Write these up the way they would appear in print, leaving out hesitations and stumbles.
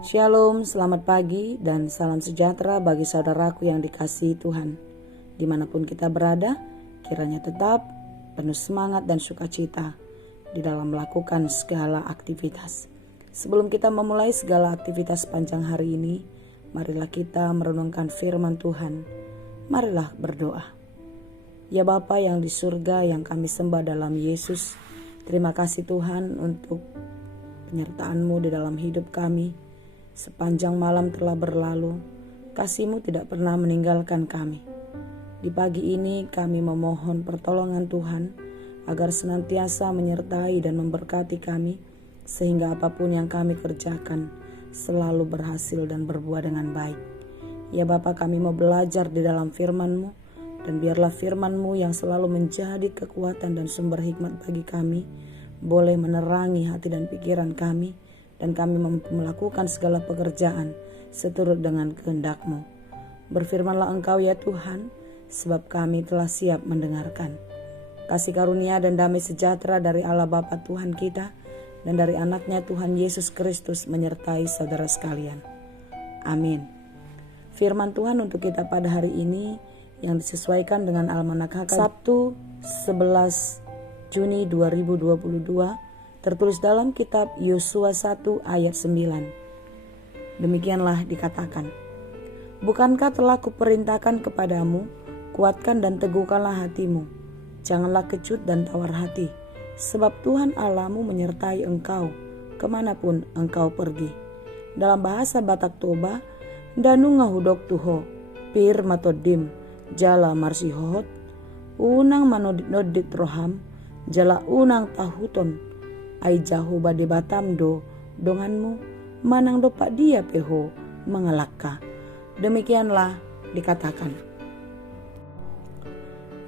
Shalom, selamat pagi dan salam sejahtera bagi saudaraku yang dikasihi Tuhan. Dimanapun kita berada, kiranya tetap penuh semangat dan sukacita di dalam melakukan segala aktivitas. Sebelum kita memulai segala aktivitas panjang hari ini, marilah kita merenungkan firman Tuhan. Marilah berdoa. Ya Bapa yang di surga yang kami sembah dalam Yesus, terima kasih Tuhan untuk penyertaan-Mu di dalam hidup kami. Sepanjang malam telah berlalu, kasih-Mu tidak pernah meninggalkan kami. Di pagi ini kami memohon pertolongan Tuhan agar senantiasa menyertai dan memberkati kami, sehingga apapun yang kami kerjakan selalu berhasil dan berbuah dengan baik. Ya Bapa, kami mau belajar di dalam firman-Mu, dan biarlah firman-Mu yang selalu menjadi kekuatan dan sumber hikmat bagi kami, boleh menerangi hati dan pikiran kami, dan kami mampu melakukan segala pekerjaan seturut dengan kehendak-Mu. Berfirmanlah Engkau ya Tuhan, sebab kami telah siap mendengarkan. Kasih karunia dan damai sejahtera dari Allah Bapa Tuhan kita dan dari anaknya Tuhan Yesus Kristus menyertai saudara sekalian. Amin. Firman Tuhan untuk kita pada hari ini yang disesuaikan dengan Almanak HKBP Sabtu 11 Juni 2022, tertulis dalam kitab Yosua 1 ayat 9. Demikianlah dikatakan, bukankah telah kuperintahkan kepadamu, kuatkan dan teguhkanlah hatimu, janganlah kecut dan tawar hati, sebab Tuhan Allahmu menyertai engkau kemanapun engkau pergi. Dalam bahasa Batak Toba, danu ngahudok tuho, pir matodim, jala marsihohot, unang manodit roham, jala unang tahuton, ai jahu bade batam do donganmu manang do pak dia peho mengelakka. Demikianlah dikatakan.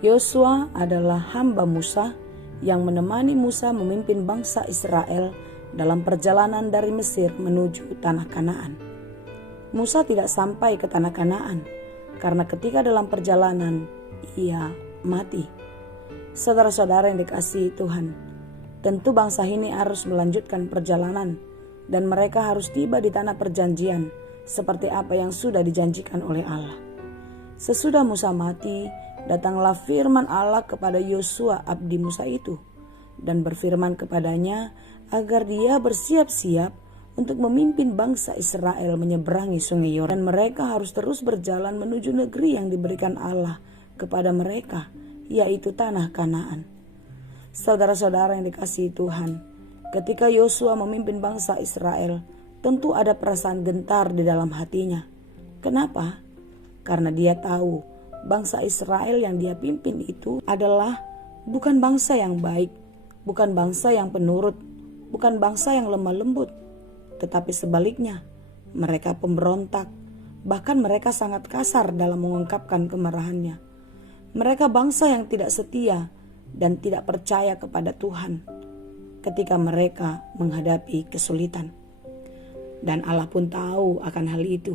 Yosua adalah hamba Musa yang menemani Musa memimpin bangsa Israel dalam perjalanan dari Mesir menuju tanah Kanaan. Musa tidak sampai ke tanah Kanaan karena ketika dalam perjalanan ia mati. Saudara-saudara yang dikasihi Tuhan, tentu bangsa ini harus melanjutkan perjalanan dan mereka harus tiba di tanah perjanjian seperti apa yang sudah dijanjikan oleh Allah. Sesudah Musa mati, datanglah firman Allah kepada Yosua abdi Musa itu dan berfirman kepadanya agar dia bersiap-siap untuk memimpin bangsa Israel menyeberangi sungai Yordan, dan mereka harus terus berjalan menuju negeri yang diberikan Allah kepada mereka, yaitu tanah Kanaan. Saudara-saudara yang dikasihi Tuhan, ketika Yosua memimpin bangsa Israel, tentu ada perasaan gentar di dalam hatinya. Kenapa? Karena dia tahu bangsa Israel yang dia pimpin itu adalah bukan bangsa yang baik, bukan bangsa yang penurut, bukan bangsa yang lemah lembut, tetapi sebaliknya, mereka pemberontak, bahkan mereka sangat kasar dalam mengungkapkan kemarahannya. Mereka bangsa yang tidak setia dan tidak percaya kepada Tuhan ketika mereka menghadapi kesulitan. Dan Allah pun tahu akan hal itu.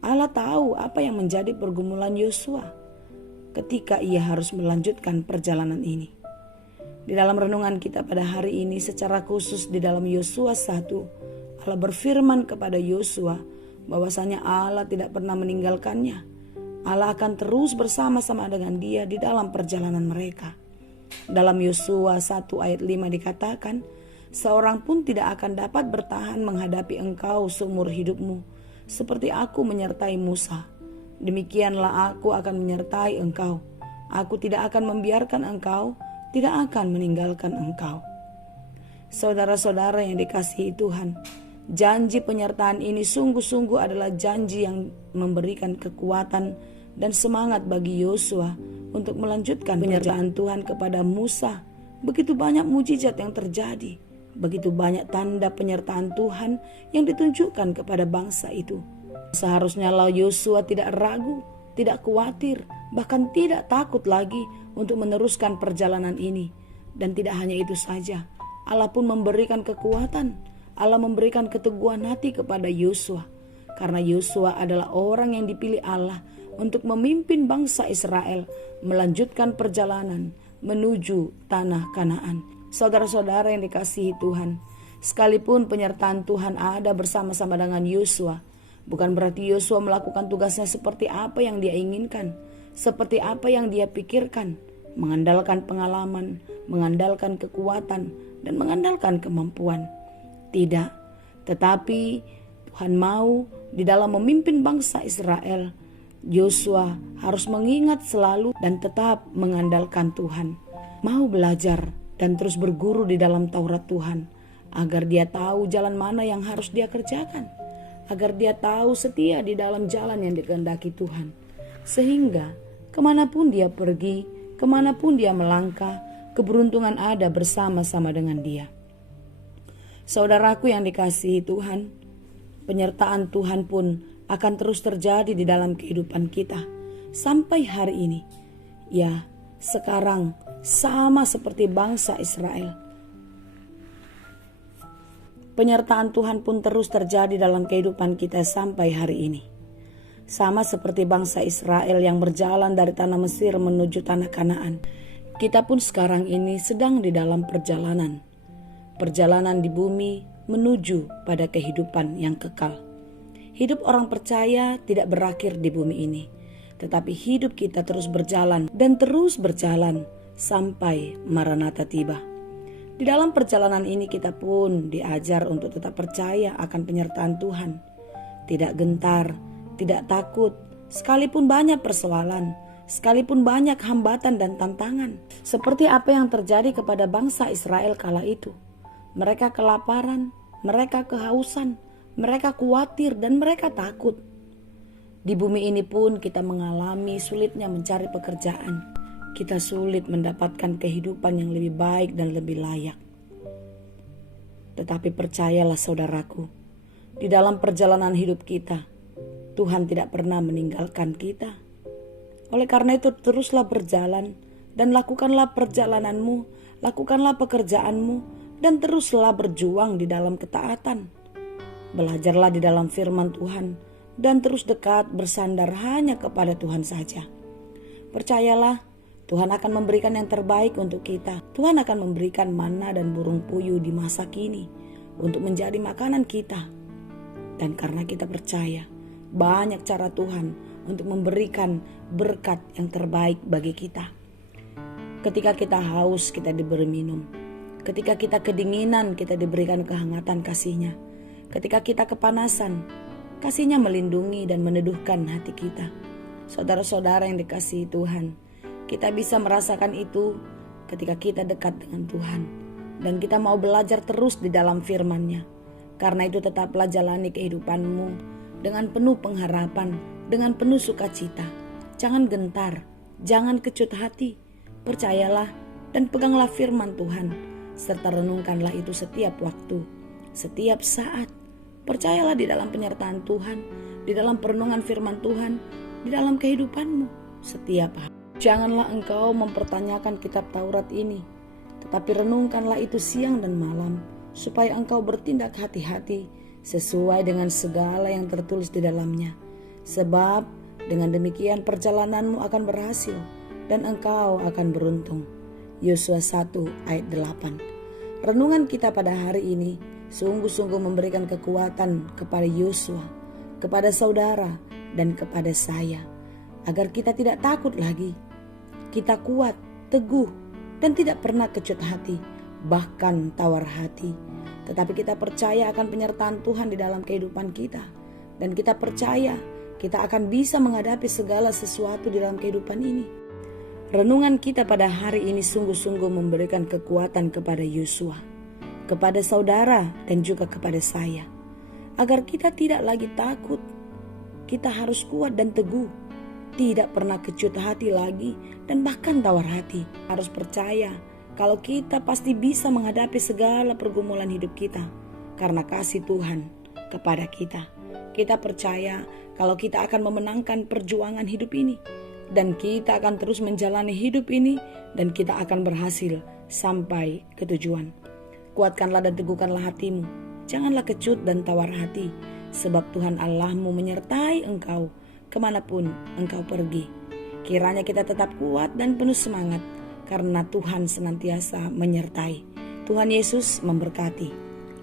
Allah tahu apa yang menjadi pergumulan Yosua ketika ia harus melanjutkan perjalanan ini. Di dalam renungan kita pada hari ini secara khusus di dalam Yosua 1, Allah berfirman kepada Yosua bahwasanya Allah tidak pernah meninggalkannya. Allah akan terus bersama-sama dengan dia di dalam perjalanan mereka. Dalam Yosua 1 ayat 5 dikatakan, seorang pun tidak akan dapat bertahan menghadapi engkau seumur hidupmu, seperti aku menyertai Musa. Demikianlah aku akan menyertai engkau. Aku tidak akan membiarkan engkau, tidak akan meninggalkan engkau. Saudara-saudara yang dikasihi Tuhan, janji penyertaan ini sungguh-sungguh adalah janji yang memberikan kekuatan dan semangat bagi Yosua untuk melanjutkan penyertaan Tuhan kepada Musa. Begitu banyak mujizat yang terjadi, begitu banyak tanda penyertaan Tuhan yang ditunjukkan kepada bangsa itu. Seharusnya Yosua tidak ragu, tidak khawatir, bahkan tidak takut lagi untuk meneruskan perjalanan ini. Dan tidak hanya itu saja, Allah pun memberikan kekuatan, Allah memberikan keteguhan hati kepada Yosua, karena Yosua adalah orang yang dipilih Allah untuk memimpin bangsa Israel melanjutkan perjalanan menuju tanah Kanaan. Saudara-saudara yang dikasihi Tuhan, Sekalipun penyertaan Tuhan ada bersama-sama dengan Yosua, bukan berarti Yosua melakukan tugasnya seperti apa yang dia inginkan, seperti apa yang dia pikirkan, mengandalkan pengalaman, mengandalkan kekuatan, dan mengandalkan kemampuan. Tidak, tetapi Tuhan mau di dalam memimpin bangsa Israel, Yosua harus mengingat selalu dan tetap mengandalkan Tuhan. Mau belajar dan terus berguru di dalam Taurat Tuhan, agar dia tahu jalan mana yang harus dia kerjakan, agar dia tahu setia di dalam jalan yang dikehendaki Tuhan. Sehingga kemanapun dia pergi, kemanapun dia melangkah, keberuntungan ada bersama-sama dengan dia. Saudaraku yang dikasihi Tuhan, penyertaan Tuhan pun akan terus terjadi di dalam kehidupan kita sampai hari ini. Ya, sekarang sama seperti bangsa Israel. Penyertaan Tuhan pun terus terjadi dalam kehidupan kita sampai hari ini. Sama seperti bangsa Israel yang berjalan dari tanah Mesir menuju tanah Kanaan, kita pun sekarang ini sedang di dalam perjalanan. Perjalanan di bumi menuju pada kehidupan yang kekal. Hidup orang percaya tidak berakhir di bumi ini, tetapi hidup kita terus berjalan dan terus berjalan sampai Maranatha tiba. Di dalam perjalanan ini kita pun diajar untuk tetap percaya akan penyertaan Tuhan. Tidak gentar, tidak takut, sekalipun banyak persoalan, sekalipun banyak hambatan dan tantangan. Seperti apa yang terjadi kepada bangsa Israel kala itu. Mereka kelaparan, mereka kehausan, mereka khawatir dan mereka takut. Di bumi ini pun kita mengalami sulitnya mencari pekerjaan. Kita sulit mendapatkan kehidupan yang lebih baik dan lebih layak. Tetapi percayalah saudaraku, di dalam perjalanan hidup kita, Tuhan tidak pernah meninggalkan kita. Oleh karena itu teruslah berjalan dan lakukanlah perjalananmu, lakukanlah pekerjaanmu, dan teruslah berjuang di dalam ketaatan. Belajarlah di dalam firman Tuhan dan terus dekat bersandar hanya kepada Tuhan saja. Percayalah, Tuhan akan memberikan yang terbaik untuk kita. Tuhan akan memberikan manna dan burung puyuh di masa kini untuk menjadi makanan kita. Dan karena kita percaya, banyak cara Tuhan untuk memberikan berkat yang terbaik bagi kita. Ketika kita haus, kita diberi minum. Ketika kita kedinginan, kita diberikan kehangatan kasih-Nya. Ketika kita kepanasan, kasih-Nya melindungi dan meneduhkan hati kita. Saudara-saudara yang dikasihi Tuhan, kita bisa merasakan itu ketika kita dekat dengan Tuhan. Dan kita mau belajar terus di dalam firman-Nya. Karena itu tetaplah jalani kehidupanmu dengan penuh pengharapan, dengan penuh sukacita. Jangan gentar, jangan kecut hati. Percayalah dan peganglah firman Tuhan. Serta renungkanlah itu setiap waktu, setiap saat. Percayalah di dalam penyertaan Tuhan, di dalam perenungan firman Tuhan, di dalam kehidupanmu setiap hari. Janganlah engkau mempertanyakan kitab Taurat ini, tetapi renungkanlah itu siang dan malam, supaya engkau bertindak hati-hati sesuai dengan segala yang tertulis di dalamnya. Sebab dengan demikian perjalananmu akan berhasil dan engkau akan beruntung. Yosua 1 ayat 8. Renungan kita pada hari ini sungguh-sungguh memberikan kekuatan kepada Yosua, kepada saudara, dan kepada saya, agar kita tidak takut lagi. Kita kuat, teguh, dan tidak pernah kecut hati, bahkan tawar hati. Tetapi kita percaya akan penyertaan Tuhan di dalam kehidupan kita. Dan kita percaya kita akan bisa menghadapi segala sesuatu di dalam kehidupan ini. Renungan kita pada hari ini sungguh-sungguh memberikan kekuatan kepada Yosua, kepada saudara, dan juga kepada saya. Agar kita tidak lagi takut, kita harus kuat dan teguh. Tidak pernah kecut hati lagi dan bahkan tawar hati. Harus percaya kalau kita pasti bisa menghadapi segala pergumulan hidup kita karena kasih Tuhan kepada kita. Kita percaya kalau kita akan memenangkan perjuangan hidup ini. Dan kita akan terus menjalani hidup ini dan kita akan berhasil sampai ke tujuan. Kuatkanlah dan teguhkanlah hatimu. Janganlah kecut dan tawar hati, sebab Tuhan Allahmu menyertai engkau kemanapun engkau pergi. Kiranya kita tetap kuat dan penuh semangat karena Tuhan senantiasa menyertai. Tuhan Yesus memberkati.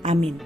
Amin.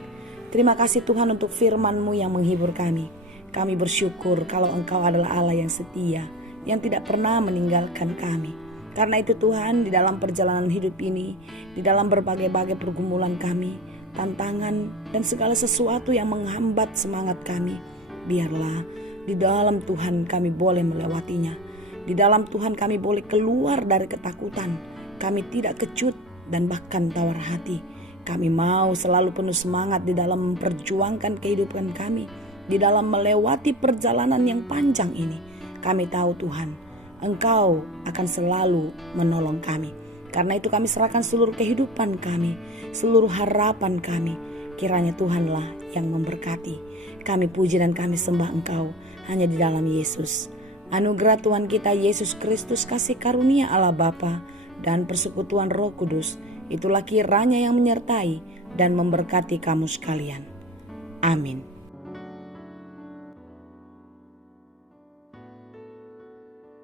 Terima kasih Tuhan untuk firman-Mu yang menghibur kami. Kami bersyukur kalau Engkau adalah Allah yang setia, yang tidak pernah meninggalkan kami. Karena itu Tuhan, di dalam perjalanan hidup ini, di dalam berbagai-bagai pergumulan kami, tantangan dan segala sesuatu yang menghambat semangat kami, biarlah di dalam Tuhan kami boleh melewatinya. Di dalam Tuhan kami boleh keluar dari ketakutan. Kami tidak kecut dan bahkan tawar hati. Kami mau selalu penuh semangat di dalam memperjuangkan kehidupan kami, di dalam melewati perjalanan yang panjang ini. Kami tahu Tuhan, Engkau akan selalu menolong kami. Karena itu kami serahkan seluruh kehidupan kami, seluruh harapan kami. Kiranya Tuhanlah yang memberkati. Kami puji dan kami sembah Engkau hanya di dalam Yesus. Anugerah Tuhan kita Yesus Kristus, kasih karunia Allah Bapa dan persekutuan Roh Kudus, itulah kiranya yang menyertai dan memberkati kamu sekalian. Amin.